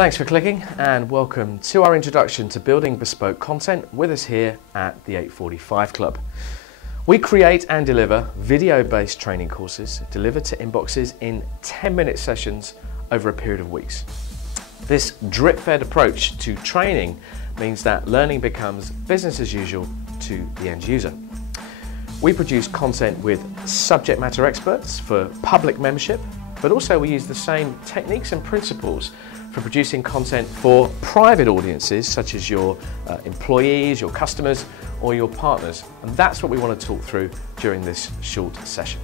Thanks for clicking and welcome to our introduction to building bespoke content with us here at the 845 Club. We create and deliver video-based training courses delivered to inboxes in 10-minute sessions over a period of weeks. This drip-fed approach to training means that learning becomes business as usual to the end user. We produce content with subject matter experts for public membership, but also we use the same techniques and principles for producing content for private audiences such as your employees, your customers or your partners. And that's what we want to talk through during this short session.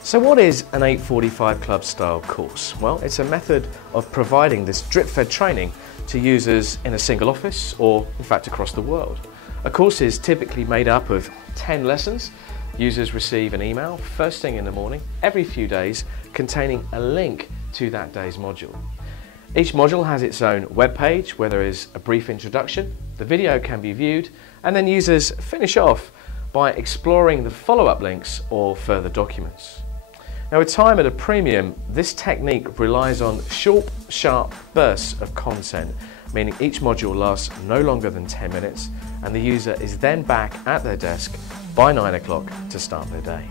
So what is an 845 Club style course? Well, it's a method of providing this drip-fed training to users in a single office or in fact across the world. A course is typically made up of 10 lessons. Users receive an email first thing in the morning every few days containing a link to that day's module. Each module has its own web page where there is a brief introduction, the video can be viewed, and then users finish off by exploring the follow-up links or further documents. Now, with time at a premium, this technique relies on short, sharp bursts of content, meaning each module lasts no longer than 10 minutes and the user is then back at their desk by 9 o'clock to start their day.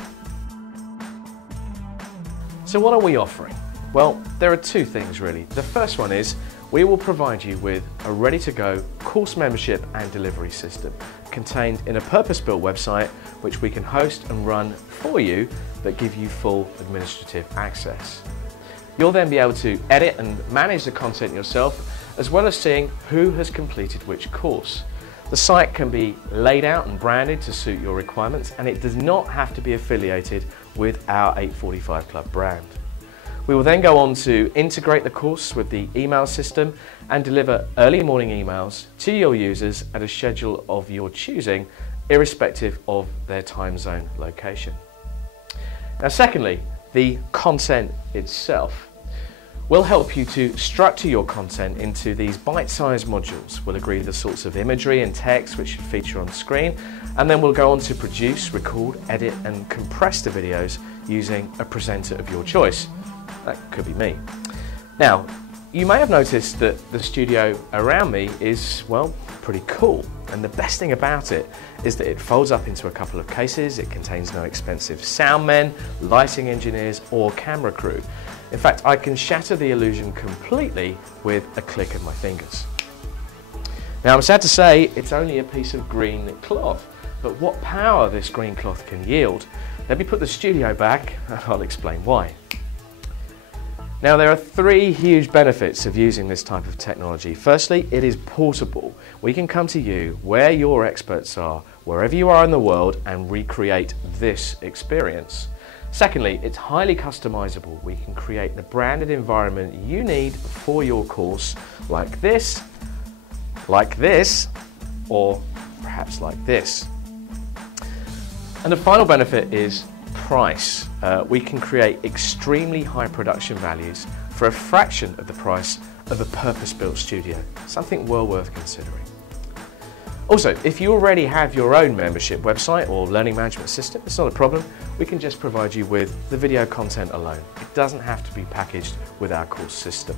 So what are we offering? Well, there are two things really. The first one is we will provide you with a ready-to-go course membership and delivery system contained in a purpose-built website which we can host and run for you that give you full administrative access. You'll then be able to edit and manage the content yourself as well as seeing who has completed which course. The site can be laid out and branded to suit your requirements and it does not have to be affiliated with our 845 Club brand. We will then go on to integrate the course with the email system and deliver early morning emails to your users at a schedule of your choosing, irrespective of their time zone location. Now secondly, the content itself. We'll help you to structure your content into these bite-sized modules. We'll agree the sorts of imagery and text which should feature on screen, and then we'll go on to produce, record, edit and compress the videos using a presenter of your choice. That could be me. Now, you may have noticed that the studio around me is, well, pretty cool. And the best thing about it is that it folds up into a couple of cases. It contains no expensive sound men, lighting engineers or camera crew. In fact, I can shatter the illusion completely with a click of my fingers. Now, I'm sad to say it's only a piece of green cloth, but what power this green cloth can yield. Let me put the studio back and I'll explain why. Now, there are three huge benefits of using this type of technology. Firstly, it is portable. We can come to you where your experts are, wherever you are in the world, and recreate this experience. Secondly, it's highly customizable. We can create the branded environment you need for your course, like this, or perhaps like this. And the final benefit is price. We can create extremely high production values for a fraction of the price of a purpose-built studio, something well worth considering. Also, if you already have your own membership website or learning management system, it's not a problem. We can just provide you with the video content alone. It doesn't have to be packaged with our course system.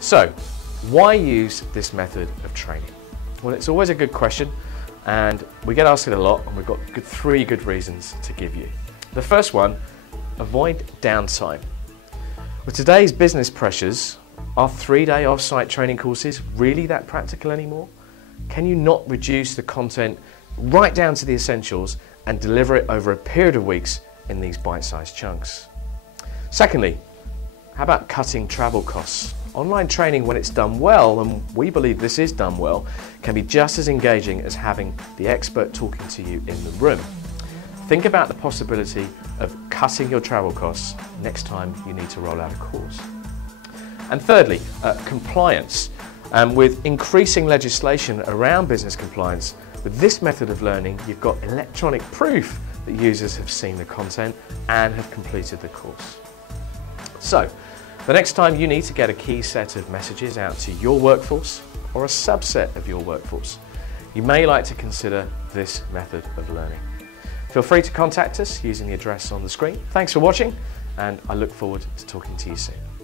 So, why use this method of training? Well, it's always a good question, and we get asked it a lot, and we've got three good reasons to give you. The first one, avoid downtime. With today's business pressures, are 3-day off-site training courses really that practical anymore? Can you not reduce the content right down to the essentials and deliver it over a period of weeks in these bite-sized chunks? Secondly, how about cutting travel costs? Online training, when it's done well, and we believe this is done well, can be just as engaging as having the expert talking to you in the room. Think about the possibility of cutting your travel costs next time you need to roll out a course. And thirdly, compliance. With increasing legislation around business compliance, with this method of learning, you've got electronic proof that users have seen the content and have completed the course. So, the next time you need to get a key set of messages out to your workforce or a subset of your workforce, you may like to consider this method of learning. Feel free to contact us using the address on the screen. Thanks for watching, and I look forward to talking to you soon.